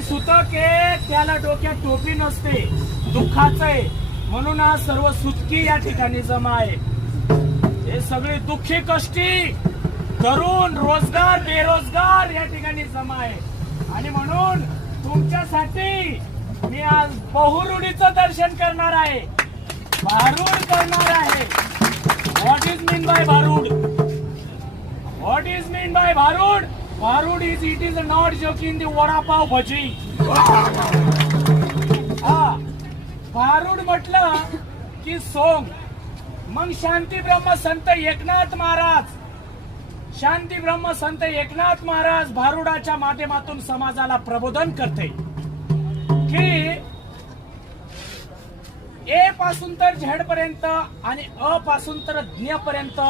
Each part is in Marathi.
सुतक आहे त्याला डोक्यात टोपी नसते, दुःखाचं आहे म्हणून आज सर्व सुतकी या ठिकाणी जमा आहे. हे सगळे दुःखी कष्टी तरुण रोजगार बेरोजगार या ठिकाणी जमा आहे आणि म्हणून तुमच्यासाठी मी आज बहुरुडीचं दर्शन करणार आहे, भारूड करणार आहे. What is mean by bharud? What is mean by bharud? Bharud is it is not joking the vada pav bhaji. हा भारूड म्हटलं की सोंग. मग शांती ब्रह्म संत एकनाथ महाराज, शांती ब्रह्म संत एकनाथ महाराज भारूडाच्या माध्यमातून समाजाला प्रबोधन करते की ए पासून तर झेड पर्यंत आणि अ पासून तर ज्ञ पर्यंत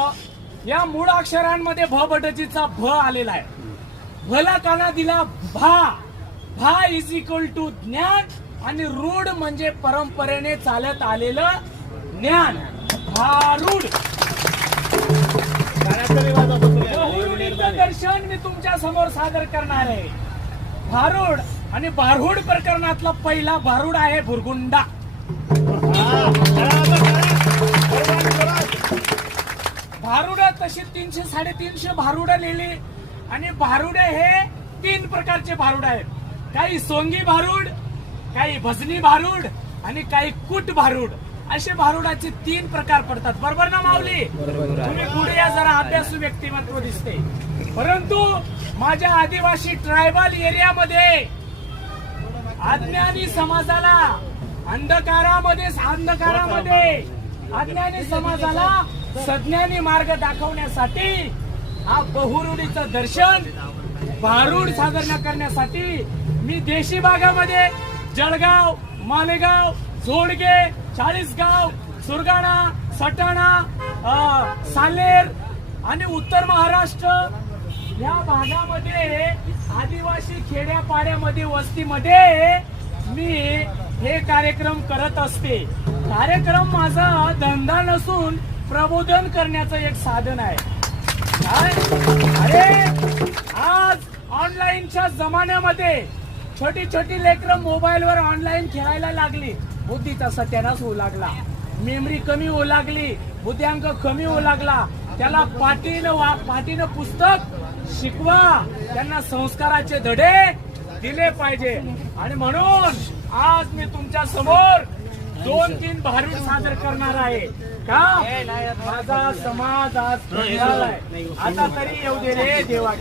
या मूळ अक्षरांमध्ये भ बटजीचा भ आलेला आहे. भला काना दिला भा. भा इज इक्वल टू ज्ञान आणि रूढ म्हणजे परंपरेने चालत आलेलं ज्ञान. भारूड. बहुरुडीचं दर्शन मी तुमच्या समोर सादर करणार आहे. भारूड आणि भारूड प्रकरणातला पहिला भारूड आहे भुरगुंडा. भारूड तशी 300-350 भारूड लिहिली आणि भारूड हे 3 प्रकारचे भारूड आहेत. काही सोंगी भारूड, काही भजनी भारूड आणि काही कुट भारूड असे भारूडाचे 3 प्रकार पडतात. बरोबर ना माऊली? तुम्ही पुढे या, जरा अभ्यासू व्यक्तिमत्व दिसते. परंतु माझ्या आदिवासी ट्रायबल एरियामध्ये अज्ञानी समाजाला अंधकारामध्ये अज्ञानी समाजाला सज्ञानी मार्ग दाखवण्यासाठी हा बहुरुडीचं दर्शन भारूड सादर करण्यासाठी मी देशी भागामध्ये जळगाव, मालेगाव, जोडगे, चाळीसगाव, सुरगाणा, सटाणा, सालेर आणि उत्तर महाराष्ट्र या भागामध्ये आदिवासी खेड्यापाड्यामध्ये वस्तीमध्ये मी हे कार्यक्रम करत असते. कार्यक्रम माझा धंदा नसून प्रबोधन करण्याचं एक साधन आहे. अरे आज ऑनलाईनच्या जमान्यामध्ये छोटी छोटी लेकरं मोबाईलवर ऑनलाईन खेळायला लागली. बुद्धीचा सत्यानाश होऊ लागला, मेमरी कमी होऊ लागली, बुद्ध्यांक कमी होऊ लागला. त्याला पाठीनं पुस्तक शिकवा, त्यांना संस्काराचे धडे दिले पाहिजे. आणि म्हणून आज मी तुमच्या समोर 2-3 भारूड सादर करणार आहे. का माझा समाज आज आहे. आता तरी येऊ दे रे देवा.